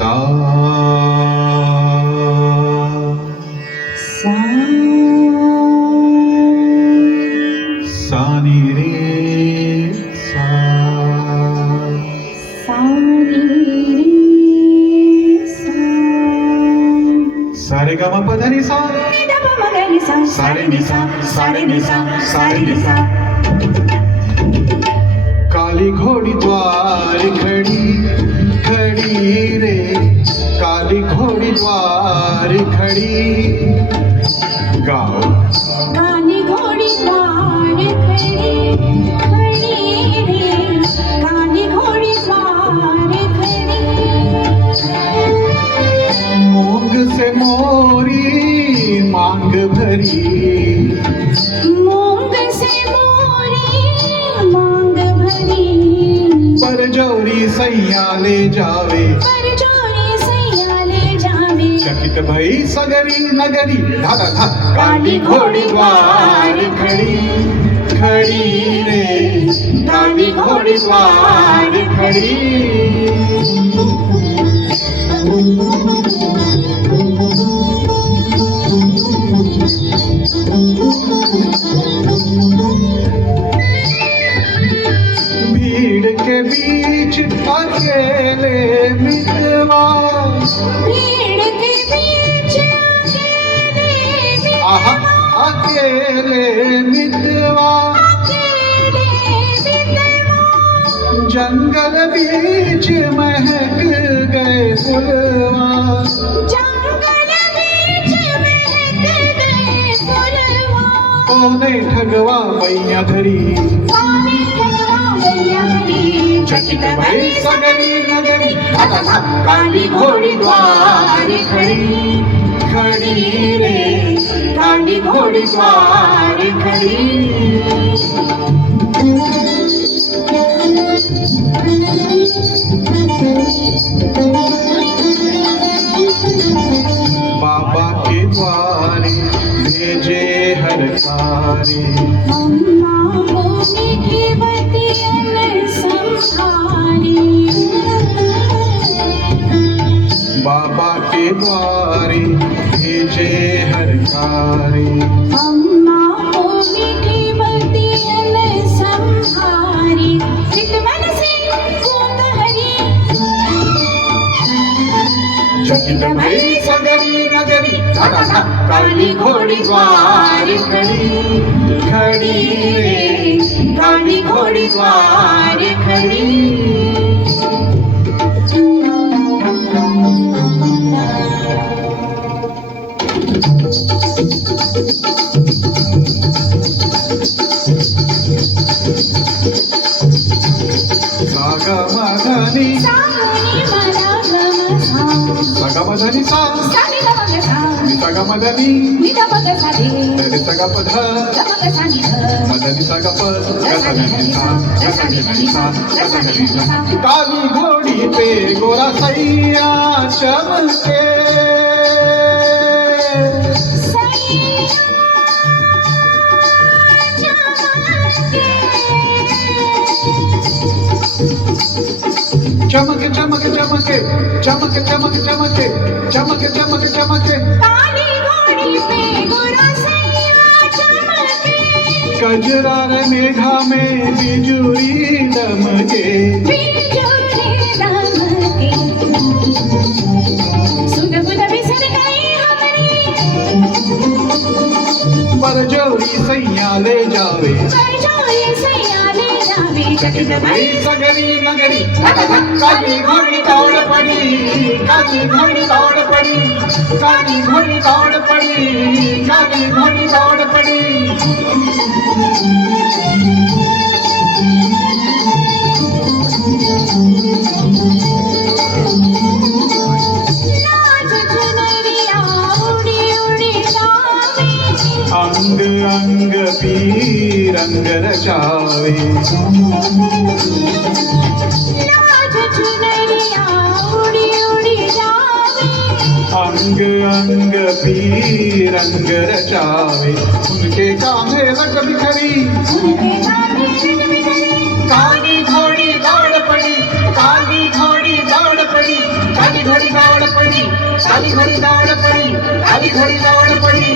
सा सा सा नी रे सा सा नी रे सा सा रे ग म प ध नि सा नि ध प म ग नि सा सा रे नि सा सा रे नि सा सा रे नि सा काली घोड़ी द्वार खड़ी खड़ी रे काली घोड़ी द्वार खड़ी गाओ काली घोड़ी द्वार खड़ी खड़ी रे काली घोड़ी द्वार खड़ी मूंग से मोरी मांग भरी मूंग से मोरी मांग भरी पर जोरी सैया ले जावे पर जोरी सैया ले जावे चकित भई सगरी नगरी धाधा धा काली घोड़ी द्वार खड़ी खड़ी रे काली घोड़ी द्वार खड़ी भीड़ के बीच अकेले मितवा भीड़ के बीच अकेले आहा अकेले मितवा अकेले विधवा जंगल बीच महक गए फुलवा जंगल बीच महक गए फुलवा कोने ठगवा मैया धरी स्वामी ठगवा मैया धरी चकित भई सगरी नगरी धाधा धा काली घोड़ी द्वार खड़ी खड़ी रे काली घोड़ी द्वार खड़ी बाबा के द्वारे भेजे हर कार्य अम्मा को मीठी बतियन संभारी बाबा के द्वारे भेजे हर कार्य अम्मा को मीठी बतियन संभारी चितवन सिंह सूत हरी चकित भई सगरी नगरी धाधा धा काली घोड़ी द्वार खड़ी खड़ी रे काली घोड़ी द्वार खड़ी सागा मधनी सागुनी मला गमसा सागा मधनी सा सानी गमसा सागा मधनी निदा बगसा दे रे सागा पध गमसा नि मधनी सागा पध गसा गनी सा गसा गनी सा गसा गनी सा काली घोड़ी पे गोरा सैया चमके चमक चमक चमके चमक चमक चमके चमक चमक चमके काली घोड़ी पे गोरा सैया चमके कजरार मेघा में बिजुरी दमके बिजुली दमके सुन बुध बिसर गई हमरी पर जोरी सैया ले जावे पर जोरी सैया ले जावे चकित भई सगरी नगरी धाधा धा काली घोड़ी दौड़ पड़ी काली घोड़ी दौड़ पड़ी काली घोड़ी दौड़ पड़ी काली घोड़ी दौड़ पड़ी नाच चुनरिया उड़ी उड़ी जावे अंग अंग पी रंग रचावे नाच चुनरिया उड़ी उड़ी जावे अंग अंग पी रंग रचावे उनके कांधे रख बिखरी उनके गाने रंग बिखरे काली घोड़ी दौड़ पड़ी काली घोड़ी दौड़ पड़ी काली घोड़ी दौड़ पड़ी काली घोड़ी दौड़ पड़ी काली घोड़ी दौड़ पड़ी